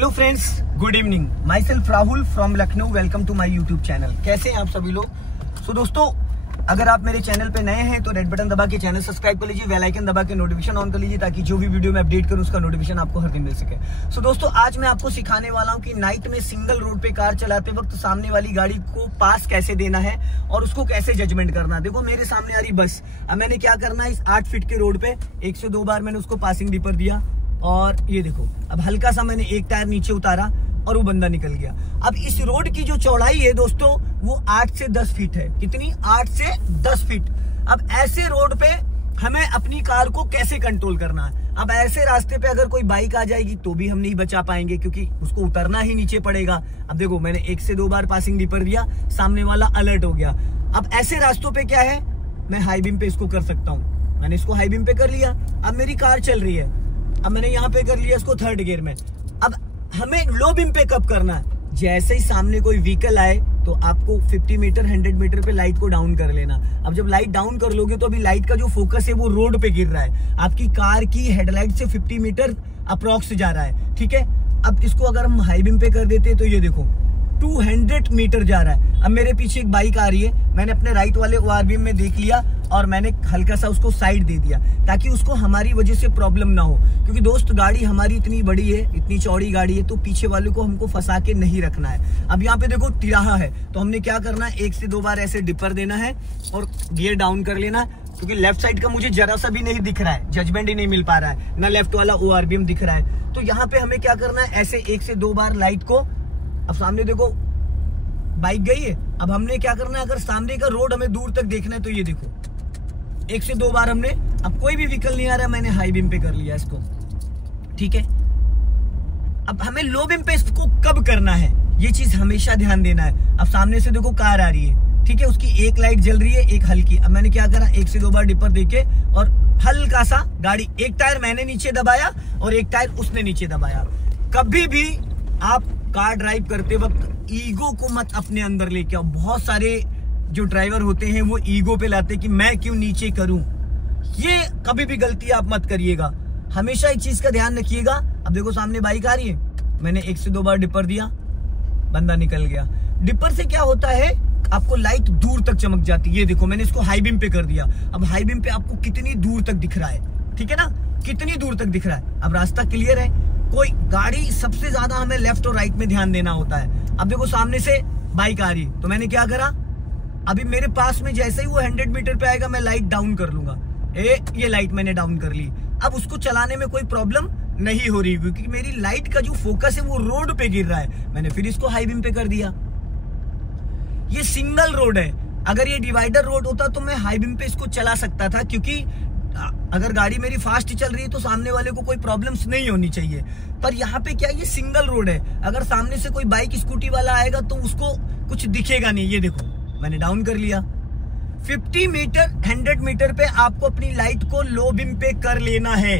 Hello friends, good evening. Myself Rahul from Lucknow. Welcome to my YouTube channel. कैसे हैं आप सभी लोग? सो दोस्तों, अगर आप मेरे चैनल पे नए हैं तो रेड बटन दबा के चैनल सब्सक्राइब कर लीजिए, बेल आइकन दबा के नोटिफिकेशन ऑन कर लीजिए ताकि जो भी वीडियो मैं अपडेट करूं उसका नोटिफिकेशन आपको हर दिन मिल सके। सो दोस्तों, आज मैं आपको सिखाने वाला हूं कि नाइट में सिंगल रोड पे कार चलाते वक्त सामने वाली गाड़ी को पास कैसे देना है और उसको कैसे जजमेंट करना है। देखो, मेरे सामने आ रही बस, अब मैंने क्या करना है, इस 8 फीट के रोड पे 1 से 2 बार मैंने उसको पासिंग डिपर दिया और ये देखो, अब हल्का सा मैंने एक टायर नीचे उतारा और वो बंदा निकल गया। अब इस रोड की जो चौड़ाई है दोस्तों, वो 8 से 10 फीट है। कितनी? 8 से 10 फीट। अब ऐसे रोड पे हमें अपनी कार को कैसे कंट्रोल करना है? अब ऐसे रास्ते पे अगर कोई बाइक आ जाएगी तो भी हम नहीं बचा पाएंगे क्योंकि उसको उतरना ही नीचे पड़ेगा। अब देखो, मैंने 1 से 2 बार पासिंग डिपर दिया, सामने वाला अलर्ट हो गया। अब ऐसे रास्तों पे क्या है, मैं हाई बीम पे इसको कर सकता हूँ। मैंने इसको हाई बीम पे कर लिया। अब मेरी कार चल रही है, अब मैंने यहाँ पे कर लिया इसको 3rd गियर में। अब हमें लो बीम पे कब करना है? जैसे ही सामने कोई व्हीकल आए तो आपको 50 मीटर 100 मीटर पे लाइट को डाउन कर लेना। अब जब लाइट डाउन कर लोगे तो अभी लाइट का जो फोकस है वो रोड पे गिर रहा है, आपकी कार की हेडलाइट से 50 मीटर अप्रॉक्स जा रहा है। ठीक है, अब इसको अगर हम हाई बीम पे कर देते तो ये देखो 200 मीटर जा रहा है। अब मेरे पीछे एक बाइक आ रही है, मैंने अपने राइट वाले ओआर बीम में देख लिया और मैंने हल्का सा उसको साइड दे दिया ताकि उसको हमारी वजह से प्रॉब्लम ना हो। क्योंकि दोस्त, गाड़ी हमारी इतनी बड़ी है, इतनी चौड़ी गाड़ी है, तो पीछे वाले को हमको फंसा के नहीं रखना है। अब यहाँ पे देखो तिराहा है, तो हमने क्या करना है, 1 से 2 बार ऐसे डिपर देना है और गियर डाउन कर लेना। क्योंकि लेफ्ट साइड का मुझे जरा सा भी नहीं दिख रहा है, जजमेंट ही नहीं मिल पा रहा है, ना लेफ्ट वाला ओआर बीम दिख रहा है। तो यहाँ पे हमें क्या करना है, ऐसे 1 से 2 बार लाइट को, अब सामने देखो बाइक गई है। अब हमने क्या करना है, अगर सामने का रोड हमें दूर तक देखना है तो ये देखो 1 से 2 बार हमने, अब कोई भी व्हीकल नहीं आ रहा, मैंने हाई बीम पे कर लिया इसको। ठीक है, अब हमें लो बीम पे इसको कब करना है, ये चीज हमेशा ध्यान देना है। अब सामने से देखो कार आ रही है, ठीक है, उसकी एक लाइट जल रही है, एक हल्की। अब मैंने क्या करा, 1 से 2 बार डिपर देके और हल्का सा गाड़ी, एक टायर मैंने नीचे दबाया और एक टायर उसने नीचे दबाया। कभी भी आप कार ड्राइव करते वक्त ईगो को मत अपने अंदर लेके आओ। बहुत सारे जो ड्राइवर होते हैं वो ईगो पे लाते कि मैं क्यों नीचे करूं। ये कभी भी गलती आप मत करिएगा, हमेशा एक चीज का ध्यान रखिएगा। अब देखो सामने बाइक आ रही है, मैंने 1 से 2 बार डिपर दिया, बंदा निकल गया। डिपर से क्या होता है, आपको लाइट दूर तक चमक जाती है। ये देखो, मैंने इसको हाई बीम पे कर दिया। अब हाई बीम पे आपको कितनी दूर तक दिख रहा है, ठीक है ना, कितनी दूर तक दिख रहा है। अब रास्ता क्लियर है, कोई गाड़ी, सबसे ज्यादा हमें लेफ्ट और राइट में ध्यान देना होता है। अब देखो सामने से बाइक आ रही है, तो मैंने क्या करा, अभी मेरे पास में जैसे ही वो 100 मीटर पे आएगा मैं लाइट डाउन कर लूंगा। ये लाइट मैंने डाउन कर ली। अब उसको चलाने में कोई प्रॉब्लम नहीं हो रही क्योंकि मेरी लाइट का जो फोकस है वो रोड पे गिर रहा है। मैंने फिर इसको हाई बीम पे कर दिया। ये सिंगल रोड है, अगर ये डिवाइडर रोड होता तो मैं हाई बीम पे इसको चला सकता था, क्योंकि अगर गाड़ी मेरी फास्ट चल रही है तो सामने वाले को कोई प्रॉब्लम्स नहीं होनी चाहिए। पर यहाँ पे क्या, ये सिंगल रोड है, अगर सामने से कोई बाइक स्कूटी वाला आएगा तो उसको कुछ दिखेगा नहीं। ये देखो मैंने डाउन कर लिया। 50 मीटर 100 मीटर पे आपको अपनी लाइट को लो बीम पे कर लेना है।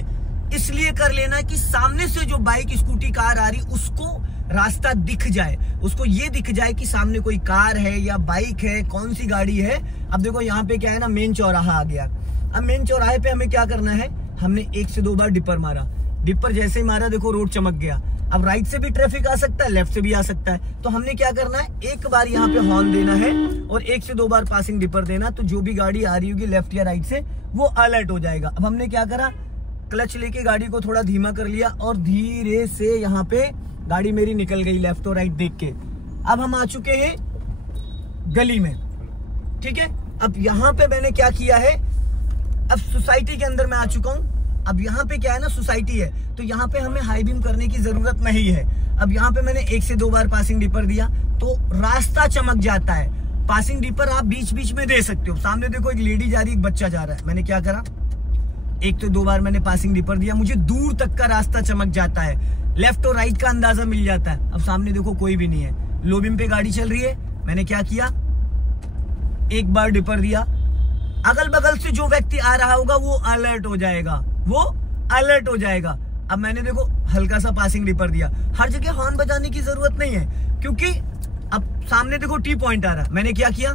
इसलिए कर लेना है कि सामने से जो बाइक स्कूटी कार आ रही उसको रास्ता दिख जाए, उसको ये दिख जाए कि सामने कोई कार है या बाइक है, कौन सी गाड़ी है। अब देखो यहाँ पे क्या है ना, मेन चौराहा आ गया। अब मेन चौराहे पे हमें क्या करना है, हमने 1 से 2 बार डिपर मारा। डिपर जैसे ही मारा देखो रोड चमक गया। अब राइट से भी ट्रैफिक आ सकता है, लेफ्ट से भी आ सकता है, तो हमने क्या करना है, एक बार यहाँ पे हॉर्न देना है और 1 से 2 बार पासिंग डिपर देना, तो जो भी गाड़ी आ रही होगी लेफ्ट या राइट से वो अलर्ट हो जाएगा। अब हमने क्या करा, क्लच लेके गाड़ी को थोड़ा धीमा कर लिया और धीरे से यहाँ पे गाड़ी मेरी निकल गई लेफ्ट और राइट देख के। अब हम आ चुके हैं गली में, ठीक है। अब यहाँ पे मैंने क्या किया है, अब सोसाइटी के अंदर मैं आ चुका हूँ। अब यहाँ पे क्या है ना, सोसाइटी है, तो यहाँ पे हमें हाई बीम करने की जरूरत नहीं है। अब यहाँ पे मैंने 1 से 2 बार पासिंग डिपर दिया तो रास्ता चमक जाता है। पासिंग डिपर आप बीच बीच में दे सकते हो। सामने देखो एक लेडी जा रही है, एक बच्चा जा रहा है, मैंने क्या करा, 1 से 2 बार मैंने पासिंग डिपर दिया, मुझे दूर तक का रास्ता चमक जाता है, लेफ्ट और राइट का अंदाजा मिल जाता है। अब सामने देखो कोई भी नहीं है, लो बीम पे गाड़ी चल रही है, मैंने क्या किया, 1 बार डिपर दिया, अगल बगल से जो व्यक्ति आ रहा होगा वो अलर्ट हो जाएगा, वो अलर्ट हो जाएगा। अब मैंने देखो हल्का सा पासिंग डिपर दिया, हर जगह हॉर्न बजाने की जरूरत नहीं है क्योंकि अब सामने देखो टी पॉइंट आ रहा है। मैंने क्या किया,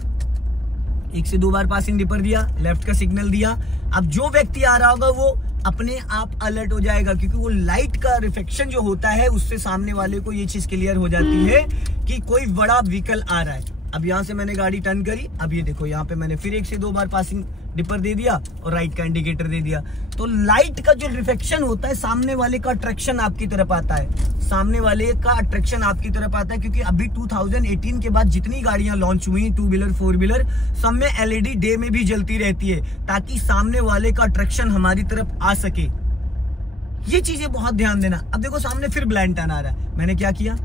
1 से 2 बार पासिंग डिपर दिया, लेफ्ट का सिग्नल दिया। अब जो व्यक्ति आ रहा होगा वो अपने आप अलर्ट हो जाएगा, क्योंकि वो लाइट का रिफ्लेक्शन जो होता है उससे सामने वाले को ये चीज क्लियर हो जाती है कि कोई बड़ा व्हीकल आ रहा है। अब यहाँ से मैंने गाड़ी टर्न करी, अब ये देखो यहाँ पे मैंने फिर 1 से 2 बार पासिंग डिपर दे दिया और राइट का इंडिकेटर दे दिया। तो लाइट का जो रिफ्लेक्शन होता है, सामने वाले का अट्रैक्शन आपकी तरफ आता है, सामने वाले का अट्रैक्शन आपकी तरफ आता है। क्योंकि अभी 2018 के बाद जितनी गाड़ियां लॉन्च हुई 2 व्हीलर 4 व्हीलर सब में LED डे में भी जलती रहती है, ताकि सामने वाले का अट्रैक्शन हमारी तरफ आ सके। ये चीजें बहुत ध्यान देना। अब देखो सामने फिर ब्लाइंड टर्न आ रहा है, मैंने क्या किया,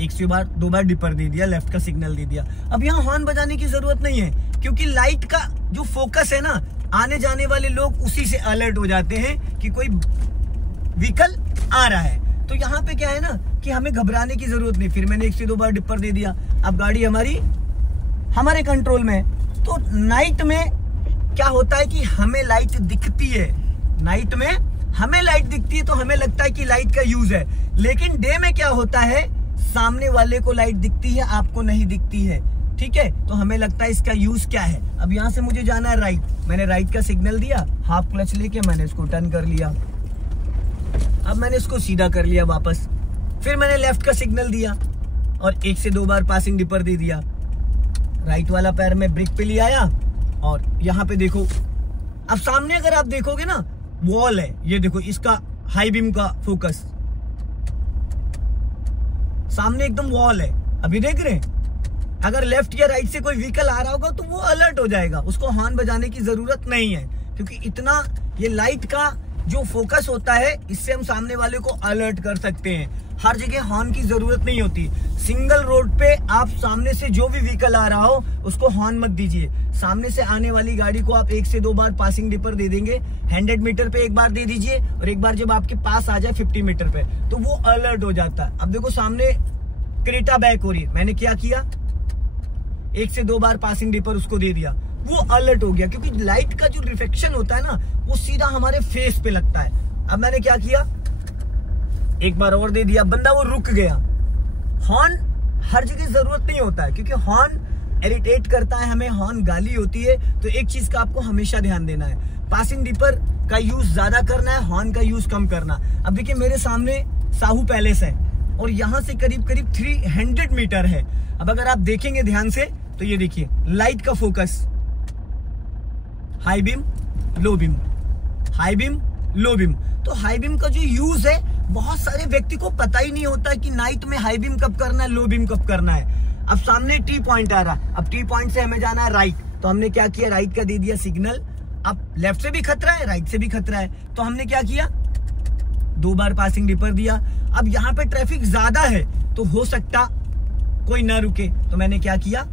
1 से 2 बार डिपर दे दिया, लेफ्ट का सिग्नल दे दिया। अब यहाँ हॉर्न बजाने की जरूरत नहीं है, क्योंकि लाइट का जो फोकस है ना, आने जाने वाले लोग उसी से अलर्ट हो जाते हैं कि कोई व्हीकल आ रहा है। तो यहाँ पे क्या है ना कि हमें घबराने की जरूरत नहीं। फिर मैंने 1 से 2 बार डिपर दे दिया, अब गाड़ी हमारे कंट्रोल में है। तो नाइट में क्या होता है कि हमें लाइट दिखती है, नाइट में हमें लाइट दिखती है तो हमें लगता है कि लाइट का यूज है। लेकिन डे में क्या होता है, सामने वाले को लाइट दिखती है, आपको नहीं दिखती है, ठीक है। तो हमें लगता है इसका यूज क्या है। अब यहाँ से मुझे जाना है राइट, मैंने राइट का सिग्नल दिया, हाफ क्लच लेके मैंने इसको टर्न कर लिया। अब मैंने इसको सीधा कर लिया वापस। फिर मैंने लेफ्ट का सिग्नल दिया और 1 से 2 बार पासिंग डिपर दे दिया। राइट वाला पैर में ब्रेक पे ले आया और यहाँ पे देखो, अब सामने अगर आप देखोगे ना, वॉल है, ये देखो इसका हाई बीम का फोकस, सामने एकदम वॉल है। अभी देख रहे हैं, अगर लेफ्ट या राइट से कोई व्हीकल आ रहा होगा तो वो अलर्ट हो जाएगा, उसको हॉर्न बजाने की जरूरत नहीं है, क्योंकि इतना ये लाइट का जो फोकस होता है, इससे हम सामने वाले को अलर्ट कर सकते हैं। हर जगह हॉर्न की जरूरत नहीं होती। सिंगल रोड पे आप सामने से जो भी व्हीकल आ रहा हो उसको हॉर्न मत दीजिए। सामने से आने वाली गाड़ी को आप 1 से 2 बार पासिंग डिपर दे देंगे, 100 मीटर पे 1 बार दे दीजिए, और एक बार जब आपके पास आ जाए 50 मीटर पे तो वो अलर्ट हो जाता है। अब देखो सामने क्रेटा बैक हो रही है, मैंने क्या किया, 1 से 2 बार पासिंग डिपर उसको दे दिया, वो अलर्ट हो गया। क्योंकि लाइट का जो रिफ्लेक्शन होता है ना, वो सीधा हमारे फेस पे लगता है। अब मैंने क्या किया, 1 बार और दे दिया, बंदा वो रुक गया। हॉर्न हर जगह जरूरत नहीं होता है, क्योंकि हॉर्न इरिटेट करता है हमें, हॉर्न गाली होती है। तो एक चीज का आपको हमेशा ध्यान देना है, पासिंग डिपर का यूज ज्यादा करना है, हॉर्न का यूज कम करना। अब देखिए मेरे सामने साहू पैलेस है और यहाँ से करीब 300 मीटर है। अब अगर आप देखेंगे ध्यान से तो ये देखिए लाइट का focus, high beam low beam, high beam low beam. तो हाई बीम का जो यूज है, बहुत सारे व्यक्ति को पता ही नहीं होता कि नाइट में हाई बीम कब करना है, लो बीम कब करना है। अब सामने टी पॉइंट आ रहा, अब टी पॉइंट से हमें जाना है राइट, तो हमने क्या किया, राइट का दे दिया सिग्नल। अब लेफ्ट से भी खतरा है, राइट से भी खतरा है, तो हमने क्या किया, 2 बार पासिंग डिपर दिया। अब यहाँ पे ट्रैफिक ज्यादा है तो हो सकता कोई ना रुके, तो मैंने क्या किया,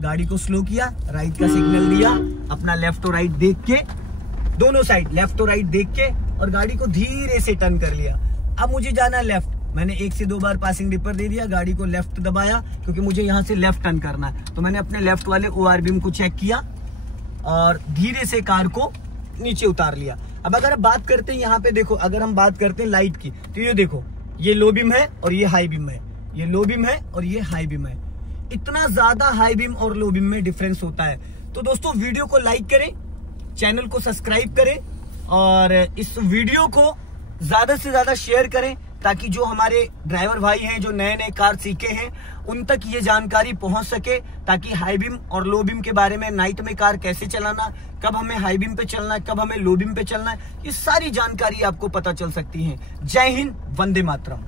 गाड़ी को स्लो किया, राइट का सिग्नल दिया, अपना लेफ्ट और राइट देख के, दोनों साइड लेफ्ट और राइट देख के, और गाड़ी को धीरे से टर्न कर लिया। अब मुझे जाना है लेफ्ट, मैंने 1 से 2 बार पासिंग डिपर दे दिया, गाड़ी को लेफ्ट दबाया, क्योंकि मुझे यहाँ से लेफ्ट टर्न करना है। तो मैंने अपने लेफ्ट वाले OR बीम को चेक किया और धीरे से कार को नीचे उतार लिया। अब अगर आप बात करते हैं यहाँ पे देखो, अगर हम बात करते हैं लाइट की, तो ये देखो, ये लो बीम है और ये हाई बीम है, ये लो बीम है और ये हाई बीम है। इतना ज्यादा हाई बीम और लो बीम में डिफरेंस होता है। तो दोस्तों वीडियो को लाइक करें, चैनल को सब्सक्राइब करें और इस वीडियो को ज्यादा से ज्यादा शेयर करें, ताकि जो हमारे ड्राइवर भाई हैं जो नए नए कार सीखे हैं उन तक ये जानकारी पहुंच सके, ताकि हाई बीम और लो बीम के बारे में, नाइट में कार कैसे चलाना, कब हमें हाई बीम पे चलना है, कब हमें लो बीम पे चलना है, ये सारी जानकारी आपको पता चल सकती है। जय हिंद, वंदे मातरम।